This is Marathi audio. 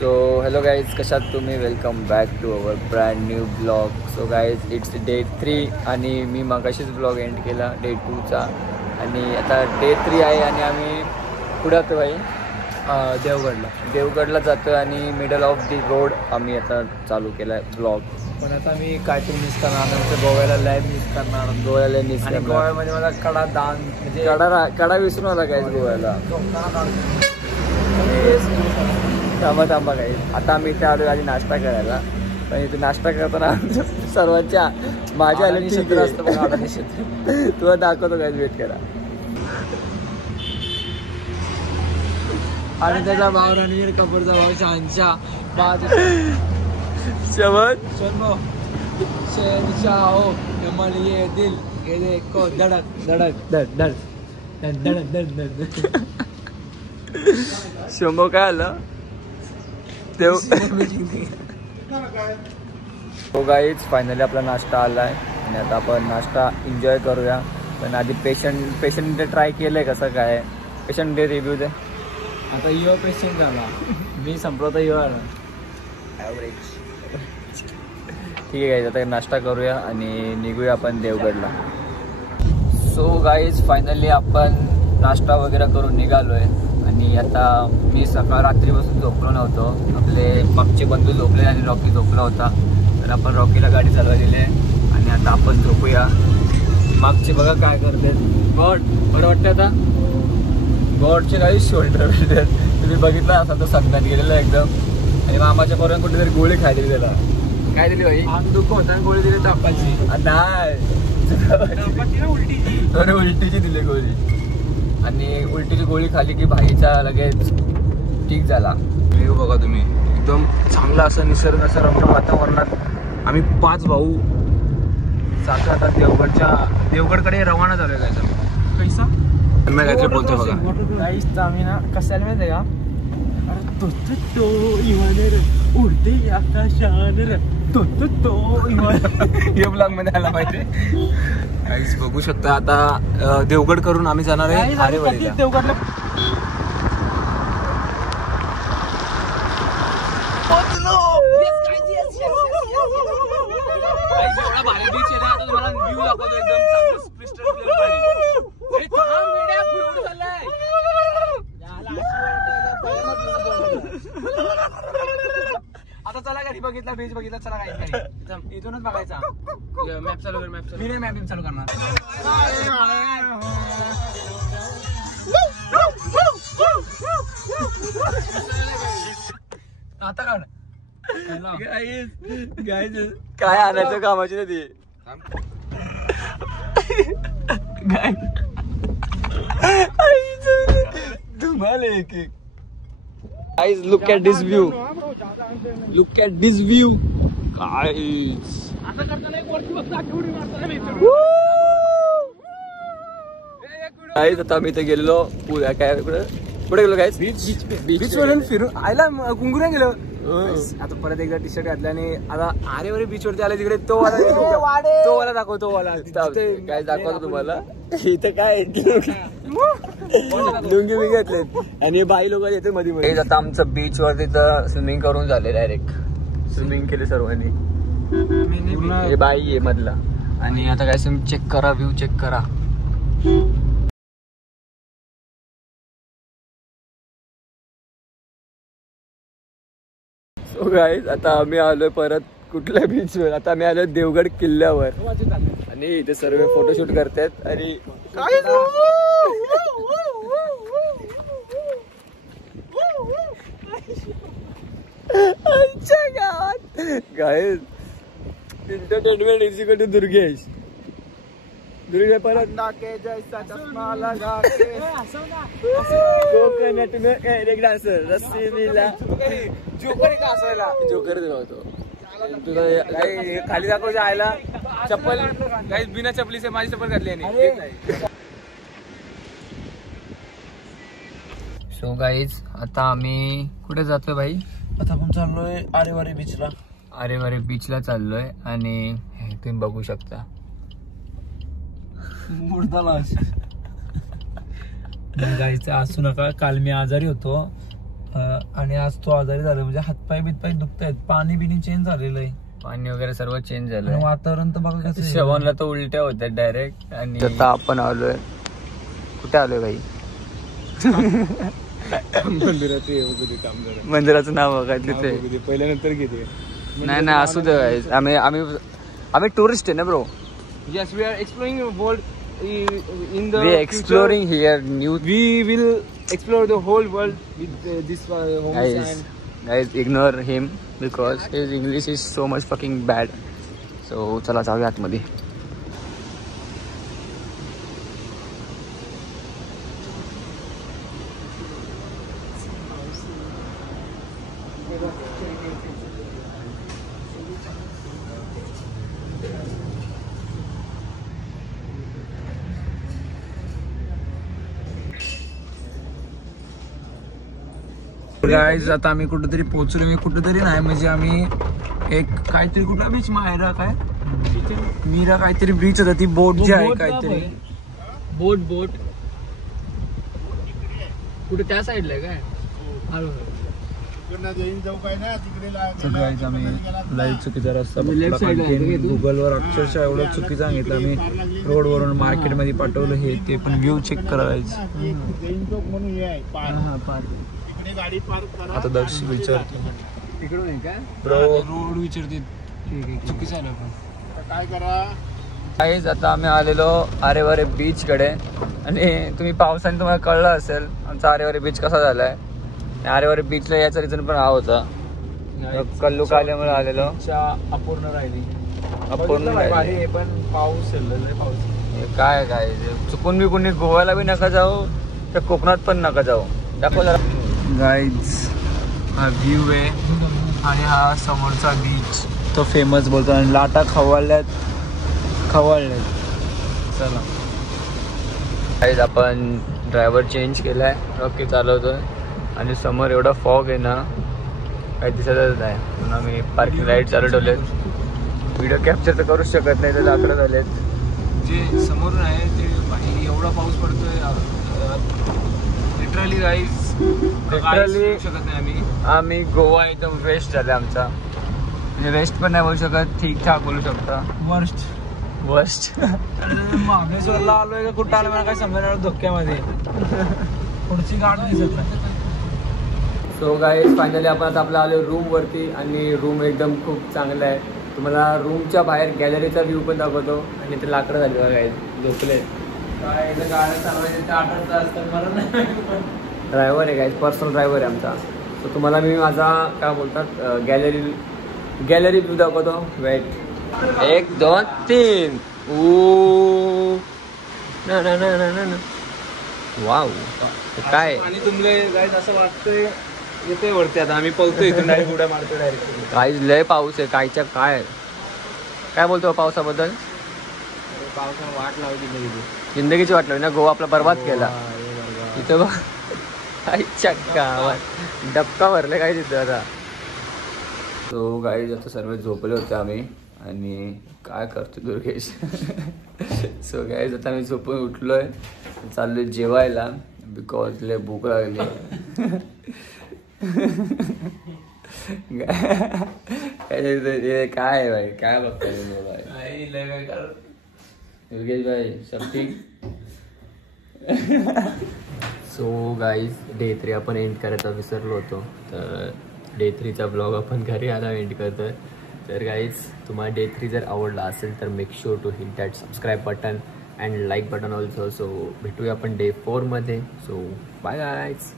सो हॅलो गाईज, कशात तुम्ही? Welcome back to our brand new blog. So guys, it's day 3 आणि मी मगाशीच ब्लॉग एंड केला डे 2चा आणि आता डे 3 आहे आणि आम्ही पुढे जातो भाई देवगडला जातो आणि मिडल ऑफ दी रोड आम्ही आता चालू केला आहे ब्लॉग. पण आता मी कार्टून मिस करणार, नंतर गोव्याला लाईव्ह मिस करणार. गोव्याला मिस आणि गोव्यामध्ये मला कडा दान म्हणजे कडा विसरून आला काय गोव्याला. थांबा काही आता आम्ही इथे आलो आधी नाश्ता करायला. पण इथे नाश्ता करताना सर्वांच्या माझ्या आले चित्र असतं बघा. तुला दाखवतो काय, वेट करा. आणि त्याचा भाव रणवीर कपूरचा भाव शहनशाह हो ये दिल ये देखो धड़क धड़क धड़ धड़ धड़ धड़ धड़. शंभो काय आलं देव. हो गाईज, फायनली आपला नाश्ता आला आहे आणि आता आपण नाश्ता एन्जॉय करूया. पण आधी पेशंट डे ट्राय केलंय कसं काय. पेशंट डे रिव्ह्यू दे. आता यो पेशंट झाला, मी संपलो तर यो आला ॲव्हरेज. ठीक आहे गाईज, आता नाश्ता करूया आणि निघूया आपण देवगडला. सो गाईज, फायनली आपण नाश्ता वगैरे करून निघालो आहे आणि आता मी रात्रीपासून झोपलो नव्हतो. आपले पक्षी बंधू झोपले आणि रॉकी झोपला होता, तर आपण रॉकीला गाडी चालवलेली आहे आणि आता आपण झोपूया. मागचे बघा काय करते गॉड. बरं वाटतं आता गॉडचे काही शोल्डर तुम्ही बघितला असा तो सगळ्यात गेलेला एकदम. आणि मामाच्या पोरांनी कुठेतरी गोळी खायली त्याला. काय दिली भाई? अंग दुख होता आणि गोळी दिली तापाची. नाही उलटीची दिली गोळी आणि उलटीची गोळी खाली की भाईचा लगेच ठीक झाला. व्ह्यू बघा तुम्ही, एकदम चांगला असं निसर्गाचं रम्य वातावरणात आम्ही 5 भाऊ जातो आता देवगडकडे रवाना झालोय. कैसा मी काहीतरी बोलतोय बघा. काहीच आम्ही ना कशाला माहिती आहे का, उडते आकाशावर हे ब्लॉग मध्ये आला पाहिजे. काहीच बघू शकता. आता देवगड करून आम्ही जाणार आहे आरेवारीला. देवगडला भारी बीच आहे ना. आता तुम्हाला व्ह्यू दाखवतो एकदम चांगलं क्रिस्टल क्लिअर पाणी. आता चला घरी बघितला बीच बघितला, चला काही इथूनच बघायचा. मॅप चालू कर. मी नाही मॅप चालू करणार. आता काढ काय आणायचं कामाची ना ती. Guys, look at this view. Look at this view. Guys. Guys, आता मी इथे गेलेलो पुढे काय कुठे गेलो गाईज? बीच वरून फिरून आयला कुंगुऱ्या गेलो. आता परत एकदा टी शर्ट घातलं आणि आता आरेवारी बीच वरती आले तिकडे तो वाला दाखव. तो वाला काय दाखवतो तुम्हाला. इथं काय लुंगी बी घेतलेत आणि बाई लोक येते मध्ये. आता आमचं बीच वरती तर स्विमिंग करून झाले. डायरेक्ट स्विमिंग केले सर्वांनी. हे बाई आहे मधला. आणि आता काय स्विमिंग चेक करा, व्ह्यू चेक करा. सो गाईज, आता आम्ही आलोय परत कुठल्या बीचवर. आता आम्ही आलोय देवगड किल्ल्यावर आणि इथे सर्व फोटोशूट करतात. आणि काय गावात guys entertainment is equal to Durgesh. परत कोकोनट में एक डान्सर रस्सी मिला जोकर दिला होतो. खाली दाखव जायला चप्पल. काही बिना चपलीचे माझी चप्पल घातली. सो गाईज, आता आम्ही कुठे जातोय भाई? आता आपण चाललोय आरेवारी बीचला. आरेवारी बीचला चाललोय आणि तुम्ही बघू शकता गायचं असू नका. काल मी आजारी होतो आणि आज तो आजारी झाला, म्हणजे हातपाय बितपाय दुखतायत, पाणी बिनी चेंज झालेलं आहे, पाणी वगैरे सर्व चेंज आणि झालं. वातावरण तर बघा कसं श्रवणला तर उलट्या होत्या डायरेक्ट. आणि आता आपण आलोय, कुठे आलोय भाई? मंदिराचं नाव बघा तिथे पहिल्यानंतर किती. नाही नाही असू दे guys. आम्ही टुरिस्ट आहे ना bro. Yes, we are exploring the world in the We exploring here new. We will explore the whole world with this homes Guys, ignore him because his English is so much fucking bad. So चला जाऊया आतमध्ये. गाईज आता आम्ही कुठेतरी पोहोचलो. मी कुठेतरी नाही म्हणजे आम्ही एक काहीतरी कुठला बीच, मायरा काय मीरा काहीतरी बीच होता, ती बोट जी आहे काहीतरी बोट कुठे त्या साईडला काय. आम्ही लाईव्ह चुकीचा रस्ता गुगलवर अक्षरशः एवढं चुकीचं सांगितलं. आम्ही रोडवरून मार्केटमध्ये पाठवलं हे ते, पण व्ह्यू चेक करायचं. आता दर्श विचारतो तिकडून आहे काय रोड विचारते चुकीचं आहे ना, पण काय करा. गाईज आता आम्ही आलेलो आरेवारे बीच कडे. आणि तुम्ही पावसाने तुम्हाला कळलं असेल आमचा आरेवारे बीच कसा झालाय. आरेवारे बीचला याचा रिझन पण हा होता, कल्लूक आल्यामुळे आलेलो. अपूर्ण राहिली, अपूर्ण आहे पण पाऊस पाऊस काय काय चुकून बी कोणी गोव्याला बी नका जाऊ, तर कोकणात पण नका जाऊ. दाखव जरा गाईज, हा व्ह्यू आहे आणि हा समोरचा बीच तो फेमस बोलतो. आणि लाटा खवळल्यात. चला गाईज, आपण ड्रायव्हर चेंज केलाय, रॉकी चालवतोय. आणि समोर एवढा फॉग आहे ना, काही दिसतच नाही. म्हणून आम्ही पार्किंग लाईट चालू ठेवलेत. व्हिडिओ कॅप्चर तर करूच शकत नाही, तर लाकडं झालेत. जे समोरून आहे ते बाहेर एवढा पाऊस पडतोय लिटरली गाईज, लिटरली शकत नाही आम्ही गोवा एकदम वेस्ट झाला आमचा. म्हणजे वेस्ट पण नाही बोलू शकत, ठीक ठाक बोलू शकता. वर्स्ट महाबळेश्वरला आलोय का कुठं आलं मला काय समजणार धोक्यामध्ये. पुढची गाडी दिसत नाही. सो गाईज, फायनली आपण आता आपलं आलो रूमवरती. आणि रूम एकदम खूप चांगला आहे. तुम्हाला रूमच्या बाहेर गॅलरीचा व्ह्यू पण दाखवतो. आणि ते लाकडं झाले बघा गाईज, झोपले. काय गाड्या चालवायच्या 8 तास असतात मला. ड्रायव्हर आहे गाईज, पर्सनल ड्रायव्हर आहे आमचा. सो तुम्हाला मी माझा काय बोलतात गॅलरी व्ह्यू दाखवतो. वेट 1 2 3. वाव, काय आणि तुमले गाईज असं वाटतंय येते वरती. आता आम्ही पळतोय इथून डायरेक्ट उड्या मारतोय डायरेक्ट. काहीच लय पाऊस आहे. कायच्या काय बोलतो पावसाबद्दल. पावसाने वाट लावली जिंदगीची वाट लावली ना. गोवा आपला बर्बाद केला. इथं बघ काहीच्या गावात डबका भरले काय तिथं आता. सो गाईज, आता सर्व झोपले होते आम्ही. आणि काय करतो दुर्गेश. सो गाईज, आता मी झोपून उठलोय, चाललोय जेवायला बिकॉज लय भूक लागली. काय आहे भाई, काय बघताय दुर्गेश भाई, सब ठीक. सो गाईज, डे 3 आपण एंड करायचा विसरलो होतो. तर डे 3चा ब्लॉग आपण घरी आला एंड करतोय. तर गाईज, तुम्हाला डे 3 जर आवडला असेल तर make sure to hit that subscribe button and like button also. So भेटूया आपण डे 4 मध्ये. So bye guys.